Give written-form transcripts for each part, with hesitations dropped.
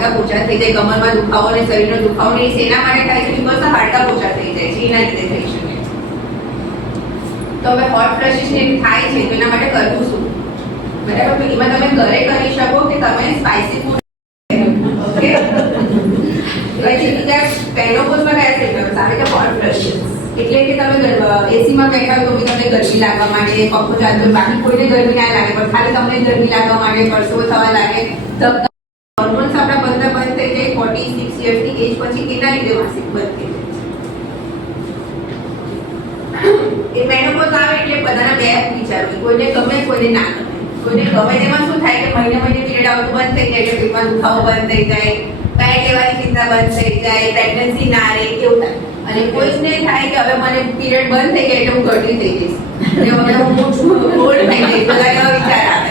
હાડકા પોચા થઈ જાય, કમરમાં દુખાવો અને શરીરનો દુખાવો ને શેના માટે થાય છે? બીકોઝ હાડકા પોચા થઈ જાય છે, એના લીધે થઈ શકે. તો હવે હોટ ફ્લશિસ ને થાય છે તો એના માટે કરવું શું? બરાબર, તો એમાં તમે ઘરે કરી શકો કે તમે સ્પાઇસી ફૂડ ઓકે. પછી બીજા પેનોપોઝમાં કયા સિમ્પટમ્સ આવે કે હોટ ફ્લશિસ, એટલે કે તમે એસીમાં બેઠા તો બી તમને ગરમી લાગવા માંડે, પંખો ચાલતો બાકી કોઈને ગરમી ના લાગે પણ ખાલી તમને ગરમી લાગવા માંડે, પરસેવો થવા લાગે, હોર્મોન્સ આપણા બંધ થઈ જાય 46 યર્સની એજ પછી. એના લીધે માસિક બંધ થઈ જાય. એ મેનોપોઝ આવે એટલે બધાના બે વિચારો, કોઈને ગમે કોઈને ના ગમે. કોઈને ગમે તેમાં શું થાય કે મહિને પીરિયડ આવતું બંધ થઈ જાય, એટલે પેટમાં દુખાવો બંધ થઈ જાય, પેટ લેવાની ચિંતા બંધ થઈ જાય, પ્રેગ્નન્સી ના રહે, કેવું થાય. અને કોઈને થાય કે હવે મને પીરિયડ બંધ થઈ ગયા એટલે હું ગરડી થઈ જઈશ, હવે હું ઓલ્ડ થઈ જઈશ, બધા એવા વિચાર આવે.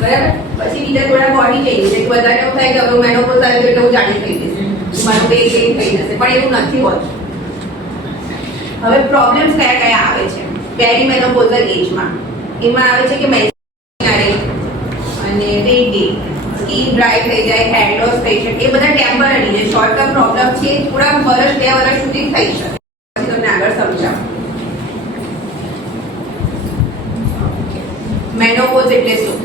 બરાબર, પછી બીજા થોડા બોડી ચેન્જ છે, બધાને એવું થાય કે હવે મેનોપોઝ આવે એટલે હું જાડી થઈ જઈશ, મારું વેટ ગેઇન થઈ જશે, પણ એવું નથી હોતું. હવે પ્રોબ્લેમ્સ કયા કયા આવે છે પેરીમેનોપોઝલ એજમાં? એમાં આવે છે કે અને વેટ ગેઇન, સ્કિન ડ્રાય થઈ જાય, હેર લોસ થઈ શકે. એ બધા ટેમ્પરરી છે, શોર્ટ ટર્મ પ્રોબ્લેમ છે, થોડા વર્ષ 2 વર્ષ સુધી થઈ શકે. પછી તમને આગળ સમજાવું. મેનોપોઝ એટલે શું?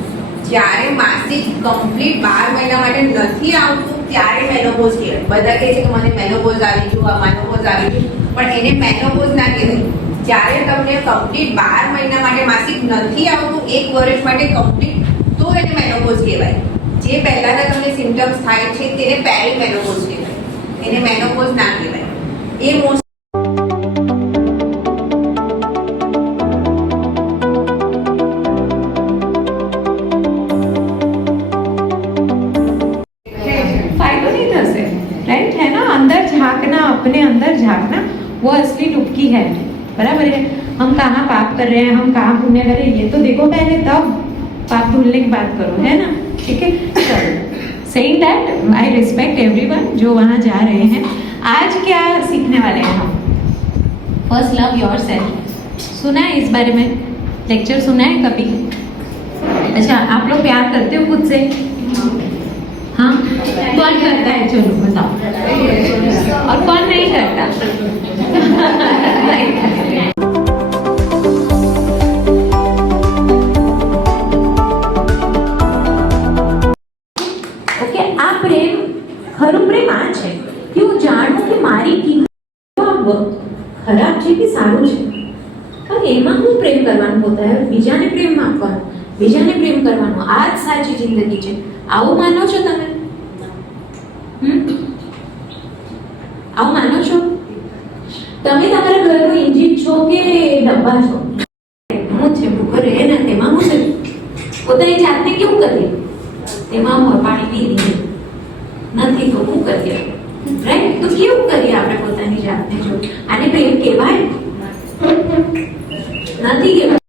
જ્યારે માસિક કમ્પ્લીટ 12 મહિના માટે નથી આવતું ત્યારે મેનોપોઝ કહેવાય. બધા કહે છે કે મને મેનોપોઝ આવી ગયું, આ મેનોપોઝ આવી ગયું, પણ એને મેનોપોઝ ના કહેવાય. જ્યારે તમને કમ્પ્લીટ 12 મહિના માટે માસિક નથી આવતું, 1 વર્ષ માટે કમ્પ્લીટ, તો એને મેનોપોઝ કહેવાય. જે પહેલાના તમને સિમ્પટમ્સ થાય છે તેને પેરીમેનોપોઝ કહેવાય, એને મેનોપોઝ ના કહેવાય. એ મોસ્ટ अपने अंदर झांकना, वो असली डुबकी है. बराबर है? हम कहाँ पाप कर रहे हैं, हम कहाँ पुण्य कर रहे हैं, ये तो देखो पहले, तब पाप धुलने की बात करो, है ना? ठीक है. चलो, saying that I respect everyone जो वहाँ जा रहे हैं. आज क्या सीखने वाले हैं हम? First love yourself. सुना है इस बारे में? लेक्चर सुना है कभी? अच्छा, आप लोग प्यार करते हो खुद से? हाँ, कौन करता है? चलो बताओ. और कौन नहीं करता? ઓકે, આ પ્રેમ ખરું પ્રેમ આ છે કે હું જાણું કે મારી કિંમત ખરાબ છે કે સારું છે, પણ એમાં હું પ્રેમ કરવાનું પોતા, બીજાને પ્રેમ આપવાનો, બીજાને પ્રેમ કરવાનો, આ જ સાચી જિંદગી છે. આવું માનો છો તમે? આવું માનો છો? તમે તમારા ઘરનું એન્જિન છો કે ડબ્બા છો? હું છે ભૂખો રહે ને તેમાં હું છે પોતાની જાતને કેવું કરીએ, તેમાં હું પાણી પી દઈએ નથી તો હું કરીએ, રાઈટ? તો કેવું કરીએ આપણે પોતાની જાતને? જો આને પ્રેમ કહેવાય? નથી કહેવાય.